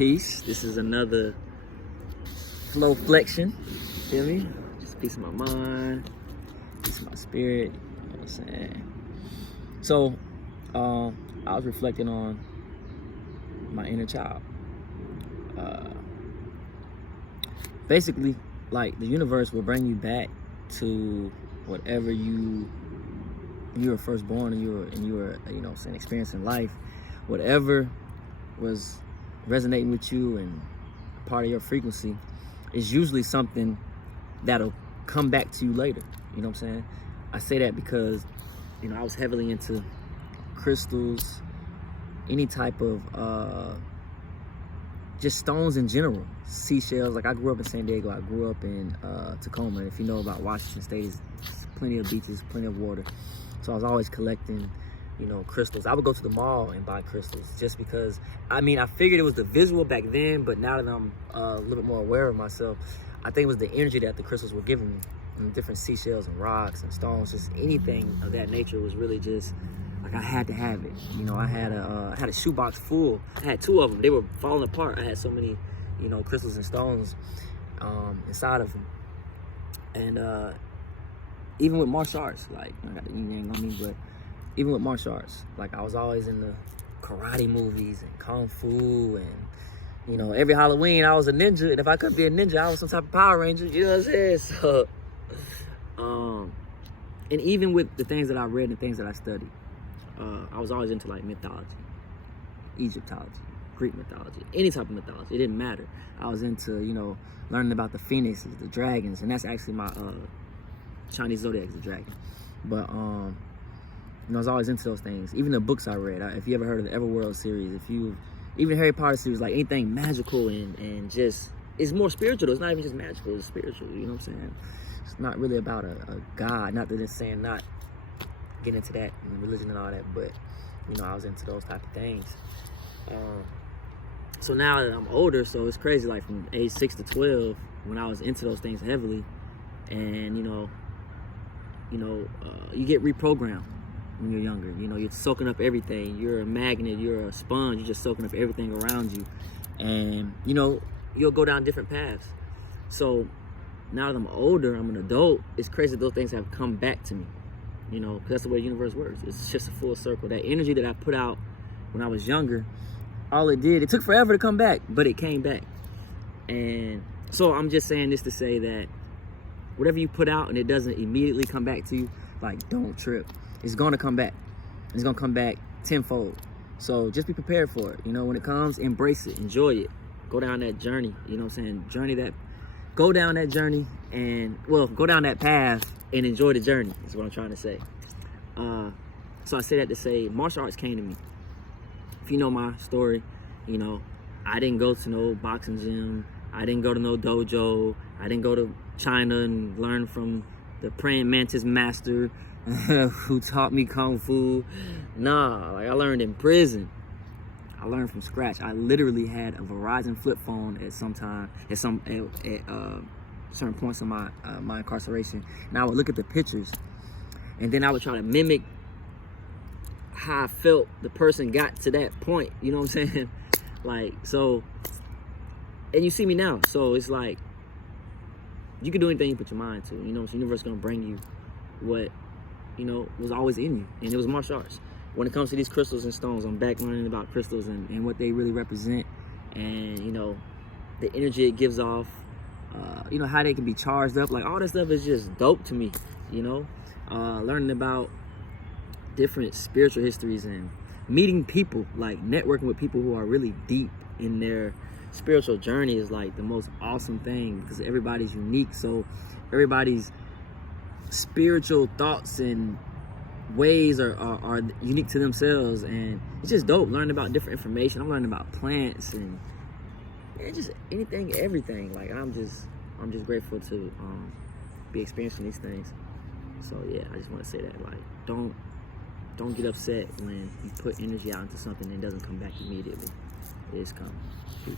Peace. This is another flow flexion. Feel me? Just peace of my mind, peace of my spirit. You know what I'm saying? So, I was reflecting on my inner child. Basically, like the universe will bring you back to whatever you were first born and you were you know, saying, experiencing life, whatever was resonating with you and part of your frequency is usually something that'll come back to you later. You know what I'm saying? I say that because, you know, I was heavily into crystals, any type of just stones in general, seashells. Like I grew up in San Diego, I grew up in Tacoma. If you know about Washington State, there's plenty of beaches, plenty of water. So I was always collecting, you know, crystals. I would go to the mall and buy crystals just because, I mean, I figured it was the visual back then, but now that I'm a little bit more aware of myself, I think it was the energy that the crystals were giving me. And different seashells and rocks and stones, just anything of that nature was really just, like, I had to have it. You know, I had a shoebox full. I had 2 of them. They were falling apart. I had so many, you know, crystals and stones inside of them. And even with martial arts, like, I got the name on me, but even with martial arts, like I was always in the karate movies and kung fu, and you know, every Halloween I was a ninja, and if I couldn't be a ninja, I was some type of Power Ranger. You know what I'm saying? So, and even with the things that I read and things that I studied, I was always into like mythology, Egyptology, Greek mythology, any type of mythology. It didn't matter. I was into, you know, learning about the phoenixes, the dragons, and that's actually my Chinese zodiac is a dragon. But you know, I was always into those things. Even the books I read. If you ever heard of the Everworld series, even Harry Potter series, like anything magical and just, it's more spiritual. It's not even just magical, it's spiritual. You know what I'm saying? It's not really about a God. Not that it's saying not get into that and religion and all that, but you know, I was into those type of things. So now that I'm older, so it's crazy. Like from age 6 to 12, when I was into those things heavily, and you know, you get reprogrammed when you're younger. You know, you're soaking up everything. You're a magnet, you're a sponge, you're just soaking up everything around you. And, you know, you'll go down different paths. So now that I'm older, I'm an adult, it's crazy that those things have come back to me. You know, because that's the way the universe works. It's just a full circle. That energy that I put out when I was younger, all it did, it took forever to come back, but it came back. And so I'm just saying this to say that whatever you put out and it doesn't immediately come back to you, like, don't trip. It's gonna come back. It's gonna come back tenfold. So just be prepared for it. You know, when it comes, embrace it, enjoy it. Go down that journey, you know what I'm saying? Go down that journey and, well, go down that path and enjoy the journey, is what I'm trying to say. So I say that to say, martial arts came to me. If you know my story, you know, I didn't go to no boxing gym. I didn't go to no dojo. I didn't go to China and learn from the praying mantis master who taught me kung fu. Nah, like I learned in prison. I learned from scratch. I literally had a Verizon flip phone at certain points in my incarceration, and I would look at the pictures, and then I would try to mimic how I felt the person got to that point. You know what I'm saying? Like, so, and you see me now. So it's like, you can do anything you put your mind to. You know, the universe is gonna bring you what, you know, was always in you, and it was martial arts. When it comes to these crystals and stones, I'm back learning about crystals and what they really represent, and you know, the energy it gives off. You know, how they can be charged up. Like, all that stuff is just dope to me. You know, learning about different spiritual histories and meeting people, like networking with people who are really deep in their spiritual journey is like the most awesome thing, because everybody's unique. So everybody's spiritual thoughts and ways are unique to themselves, and it's just dope learning about different information. I'm learning about plants and just anything, everything. Like I'm just grateful to be experiencing these things. So yeah, I just want to say that, like, don't get upset when you put energy out into something and it doesn't come back immediately. It is coming. Peace.